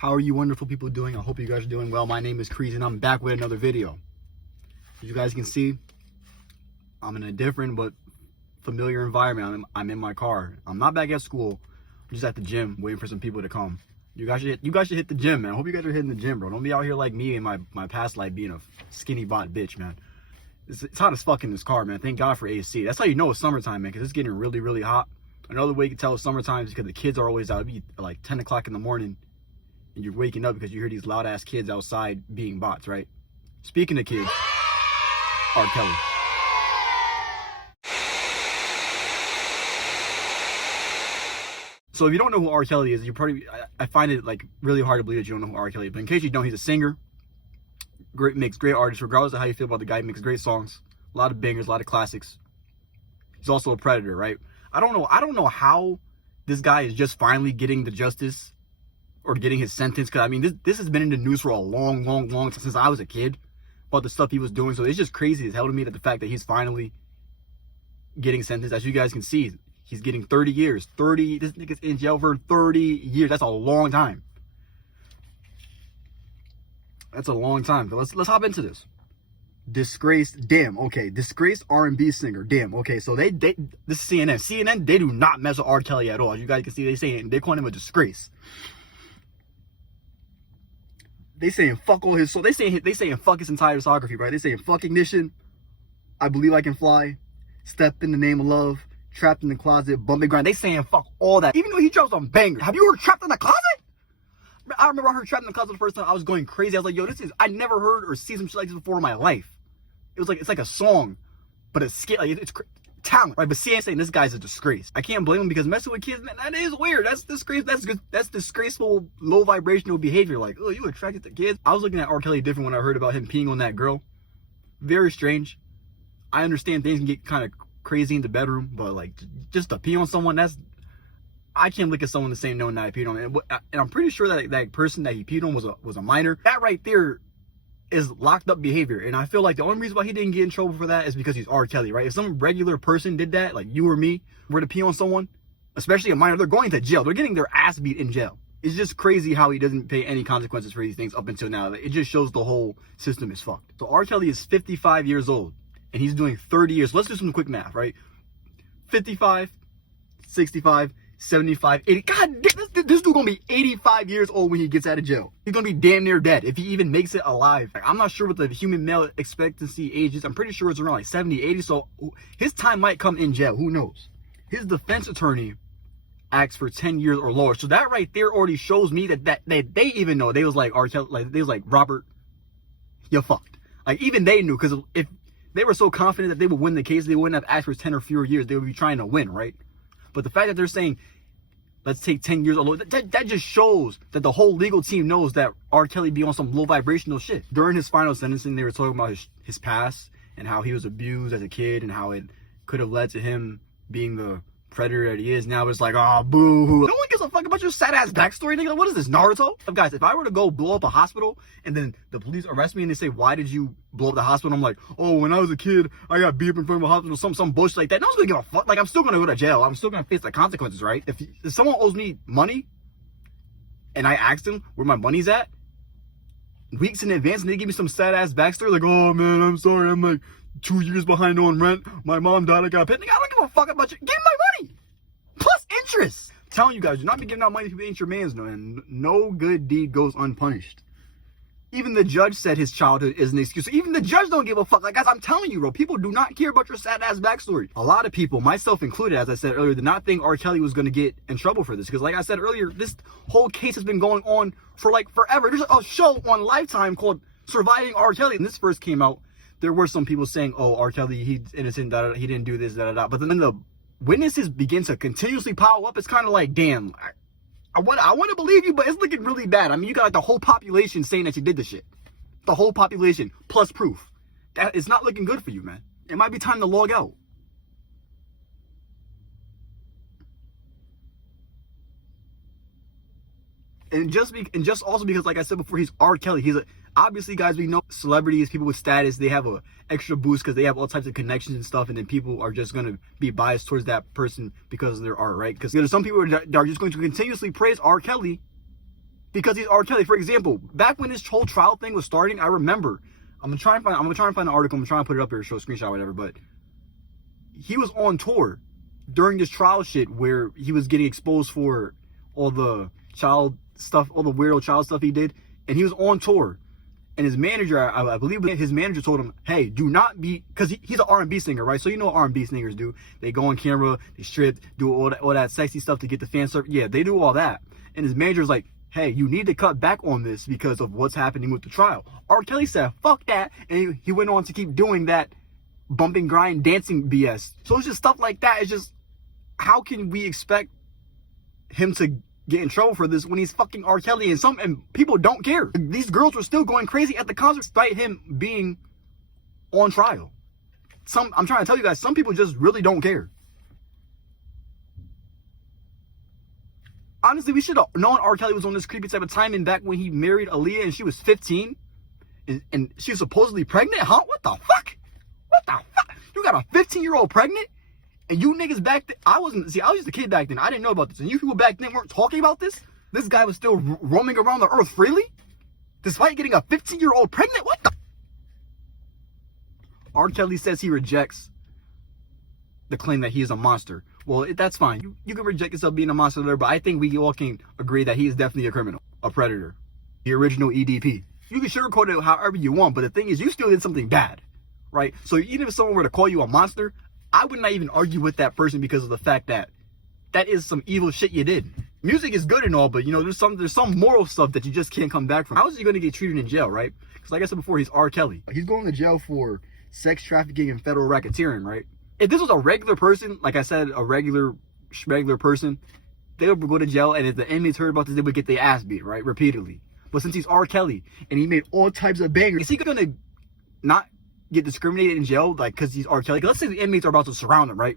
How are you wonderful people doing? I hope you guys are doing well. My name is Kreezy and I'm back with another video. As you guys can see, I'm in a different but familiar environment. I'm in my car. I'm not back at school. I'm just at the gym waiting for some people to come. You guys should hit the gym, man. I hope you guys are hitting the gym, bro. Don't be out here like me in my past life being a skinny bot bitch, man. It's hot as fuck in this car, man. Thank God for AC. That's how you know it's summertime, man, because it's getting really, really hot. Another way you can tell it's summertime is because the kids are always out. It'd be like 10 o'clock in the morning. And you're waking up because you hear these loud ass kids outside being bots, right? Speaking of kids, R. Kelly. So if you don't know who R. Kelly is, I find it like really hard to believe that you don't know who R. Kelly is. But in case you don't, he's a singer. Makes great artist, regardless of how you feel about the guy. He makes great songs, a lot of bangers, a lot of classics. He's also a predator, right? I don't know how this guy is just finally getting the justice or getting his sentence, because I mean this has been in the news for a long time, since I was a kid, about the stuff he was doing. So it's just crazy as hell to me that the fact that he's finally getting sentenced. As you guys can see, he's getting 30 years. This nigga's in jail for 30 years. That's a long time. That's a long time. But let's hop into this. Disgraced R&B singer. Damn. Okay, so this is CNN, they do not mess with R. Kelly at all. As you guys can see, they call him a disgrace. They saying fuck all his, so they saying fuck his entire discography, right? They saying fuck Ignition, I Believe I Can Fly, Step in the Name of Love, Trapped in the Closet, Bump and Grind. They saying fuck all that, even though he dropped some bangers. Have you heard Trapped in the Closet? I remember I heard Trapped in the Closet the first time. I was going crazy. I was like, yo, I never heard or seen some shit like this before in my life. It's like a song, but it's talent, right? But CNN saying this guy's a disgrace. I can't blame him, because messing with kids, man, that is weird. That's disgrace. That's disgraceful, low vibrational behavior. Like, oh, you attracted to kids? I was looking at R. Kelly different when I heard about him peeing on that girl. Very strange. I understand things can get kind of crazy in the bedroom, but like just to pee on someone, I can't look at someone the same knowing that I peed on him. And I'm pretty sure that that person that he peed on was a minor. That right there is locked up behavior, and I feel like the only reason why he didn't get in trouble for that is because he's R. Kelly, right? If some regular person did that, like you or me, were to pee on someone, especially a minor, they're going to jail. They're getting their ass beat in jail. It's just crazy how he doesn't pay any consequences for these things up until now. It just shows the whole system is fucked. So R. Kelly is 55 years old, and he's doing 30 years. Let's do some quick math, right? 55, 65, 75, 80. God, this dude gonna be 85 years old when he gets out of jail. He's gonna be damn near dead if he even makes it alive. Like, I'm not sure what the human male expectancy age is. I'm pretty sure it's around like 70, 80. So his time might come in jail. Who knows? His defense attorney asked for 10 years or lower. So that right there already shows me that they even know. They was like, R. Kelly, like they was like, Robert, you're fucked. Like even they knew, because if they were so confident that they would win the case, they wouldn't have asked for 10 or fewer years. They would be trying to win, right? But the fact that they're saying, let's take 10 years alone, that just shows that the whole legal team knows that R. Kelly be on some low vibrational shit. During his final sentencing, they were talking about his past and how he was abused as a kid and how it could have led to him being the predator that he is now. It's like, oh, boo-hoo. No one gives a fuck about your sad-ass backstory, nigga. What is this, Naruto? Guys, if I were to go blow up a hospital and then the police arrest me and they say, why did you blow up the hospital? I'm like, oh, when I was a kid, I got beat up in front of a hospital, some bullshit like that. No one's gonna give a fuck. Like, I'm still gonna go to jail. I'm still gonna face the consequences, right? If someone owes me money and I asked them where my money's at weeks in advance and they give me some sad-ass backstory, like, oh, man, I'm sorry, I'm like 2 years behind on rent. My mom died, I got paid. Nigga, I don't give a fuck about you. Give me my money. Plus interest. I'm telling you guys, do not be giving out money to people ain't your mans, no, and no good deed goes unpunished. Even the judge said his childhood is an excuse. So even the judge don't give a fuck. Like, guys, I'm telling you, bro, people do not care about your sad-ass backstory. A lot of people, myself included, as I said earlier, did not think R. Kelly was going to get in trouble for this. Because like I said earlier, this whole case has been going on for like forever. There's a show on Lifetime called Surviving R. Kelly. When this first came out, there were some people saying, oh, R. Kelly, he's innocent, he didn't do this, But then the witnesses begin to continuously pile up. It's kind of like, damn, I want to believe you, but it's looking really bad. I mean, you got like the whole population saying that you did the shit. The whole population, plus proof. That is not looking good for you, man. It might be time to log out. And just also because, like I said before, he's R. Kelly. He's obviously, guys, we know celebrities, people with status, they have a extra boost because they have all types of connections and stuff, and then people are just going to be biased towards that person because of their art, right? Because there's some people that are just going to continuously praise R. Kelly because he's R. Kelly. For example, back when this whole trial thing was starting, I remember. I'm gonna try and find the article. I'm trying to put it up here, show a screenshot, or whatever. But he was on tour during this trial shit where he was getting exposed for all the child stuff, all the weirdo child stuff he did, and he was on tour. And his manager, I believe his manager told him, hey, do not be, because he's an R&B singer, right? So you know what R&B singers do. They go on camera, they strip, do all that sexy stuff to get the fan service. Yeah, they do all that. And his manager's like, hey, you need to cut back on this because of what's happening with the trial. R. Kelly said, fuck that. And he went on to keep doing that bumping, grind, dancing BS. So it's just stuff like that. It's just, how can we expect him to get in trouble for this when he's fucking R. Kelly and people don't care? These girls were still going crazy at the concert despite him being on trial. I'm trying to tell you guys, some people just really don't care. Honestly, we should have known R. Kelly was on this creepy type of timing back when he married Aaliyah and she was 15 and she was supposedly pregnant. Huh? What the fuck? What the fuck? You got a 15-year-old pregnant? And you niggas back then, I was just a kid back then. I didn't know about this. And you people back then weren't talking about this? This guy was still roaming around the earth freely? Despite getting a 15-year-old pregnant? What the? R. Kelly says he rejects the claim that he is a monster. Well, that's fine. You can reject yourself being a monster there, but I think we all can agree that he is definitely a criminal, a predator, the original EDP. You can sugarcoat it however you want, but the thing is, you still did something bad, right? So even if someone were to call you a monster, I would not even argue with that person because of the fact that that is some evil shit you did. Music is good and all, but you know, there's some moral stuff that you just can't come back from. How is he going to get treated in jail, right? Because like I said before, he's R. Kelly. He's going to jail for sex trafficking and federal racketeering, right? If this was a regular person, like I said, a regular person, they would go to jail, and if the inmates heard about this, they would get their ass beat, right? Repeatedly. But since he's R. Kelly, and he made all types of bangers, is he going to not get discriminated in jail, like, because he's R. Kelly? 'Cause let's say the inmates are about to surround him, right?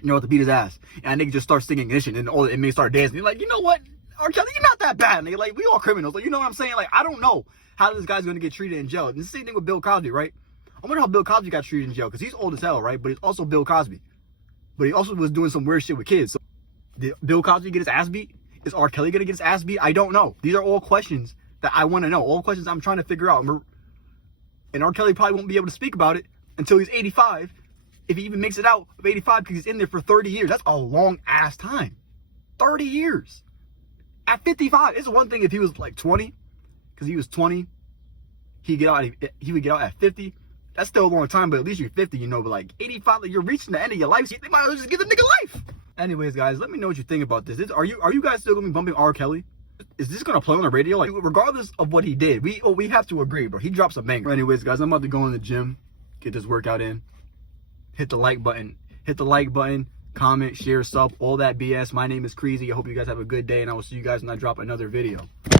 You know, to beat his ass. And they just start singing Ignition, and all the inmates start dancing. You're like, you know what? R. Kelly, you're not that bad, nigga. Like, we all criminals. Like, you know what I'm saying? Like, I don't know how this guy's going to get treated in jail. And the same thing with Bill Cosby, right? I wonder how Bill Cosby got treated in jail, because he's old as hell, right? But he's also Bill Cosby. But he also was doing some weird shit with kids. So did Bill Cosby get his ass beat? Is R. Kelly going to get his ass beat? I don't know. These are all questions that I want to know. All questions I'm trying to figure out. And R. Kelly probably won't be able to speak about it until he's 85. If he even makes it out of 85, because he's in there for 30 years. That's a long ass time. 30 years. At 55, it's one thing if he was like 20, because he was 20, he would get out at 50. That's still a long time, but at least you're 50, you know. But like 85, like, you're reaching the end of your life. So they might as well just give the nigga life. Anyways, guys, let me know what you think about this. Are you guys still gonna be bumping R. Kelly? Is this gonna play on the radio? Like, regardless of what he did, we have to agree, bro. He drops a banger. Anyways, guys, I'm about to go in the gym, get this workout in. Hit the like button. Comment, share, sub, all that BS. My name is Kreezy. I hope you guys have a good day, and I will see you guys when I drop another video.